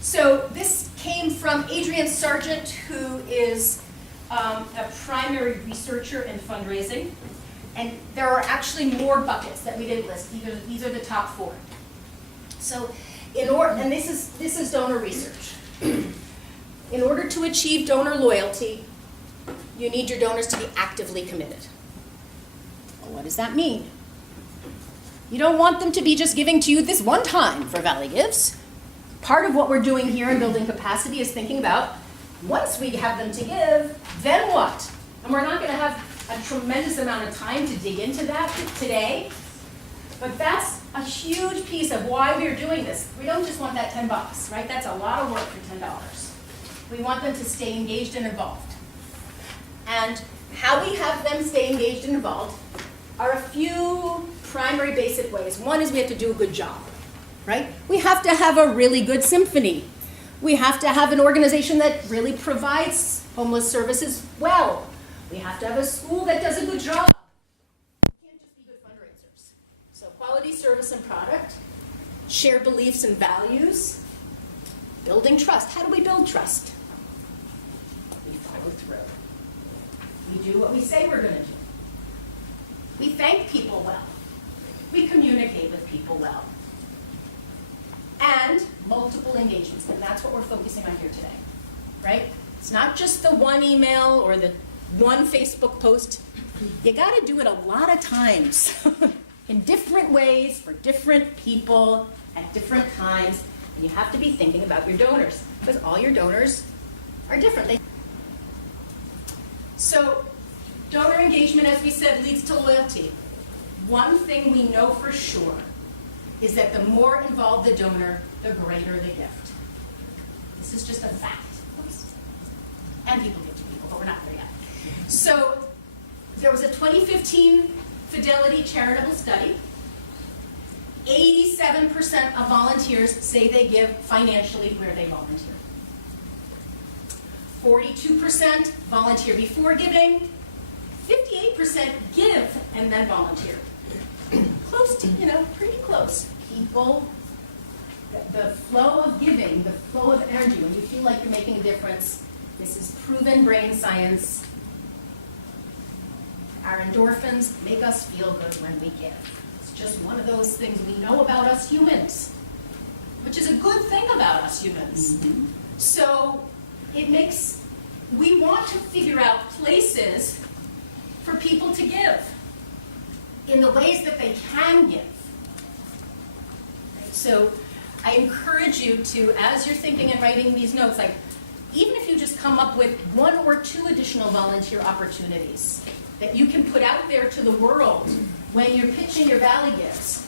So this came from Adrienne Sargent, who is a primary researcher in fundraising. And there are actually more buckets that we didn't list. These are the top 4. So and this is donor research. In order to achieve donor loyalty, you need your donors to be actively committed. Well, what does that mean? You don't want them to be just giving to you this one time for Valley Gives. Part of what we're doing here in building capacity is thinking about, once we have them to give, then what? And we're not going to have a tremendous amount of time to dig into that today, but that's a huge piece of why we're doing this. We don't just want that $10, right? That's a lot of work for $10. We want them to stay engaged and involved. And how we have them stay engaged and involved are a few primary basic ways. One is we have to do a good job, right? We have to have a really good symphony. We have to have an organization that really provides homeless services well. We have to have a school that does a good job. We can't just be good fundraisers. So quality service and product, shared beliefs and values, building trust. How do we build trust? We follow through. We do what we say we're going to do. We thank people well. We communicate with people well. And multiple engagements, and that's what we're focusing on here today, right? It's not just the one email or the one Facebook post. You got to do it a lot of times in different ways for different people at different times, and you have to be thinking about your donors because all your donors are different. So donor engagement, as we said, leads to loyalty. One thing we know for sure is that the more involved the donor, the greater the gift. This is just a fact. Oops. And people give to people, but we're not there yet. So there was a 2015 Fidelity charitable study. 87% of volunteers say they give financially where they volunteer. 42% volunteer before giving. 58% give and then volunteer. Close to, pretty close. People, the flow of giving, the flow of energy, when you feel like you're making a difference, this is proven brain science. Our endorphins make us feel good when we give. It's just one of those things we know about us humans, which is a good thing about us humans. Mm-hmm. So we want to figure out places for people to give in the ways that they can give. Right? So I encourage you to, as you're thinking and writing these notes, even if you just come up with 1 or 2 additional volunteer opportunities that you can put out there to the world when you're pitching your Valley Gifts,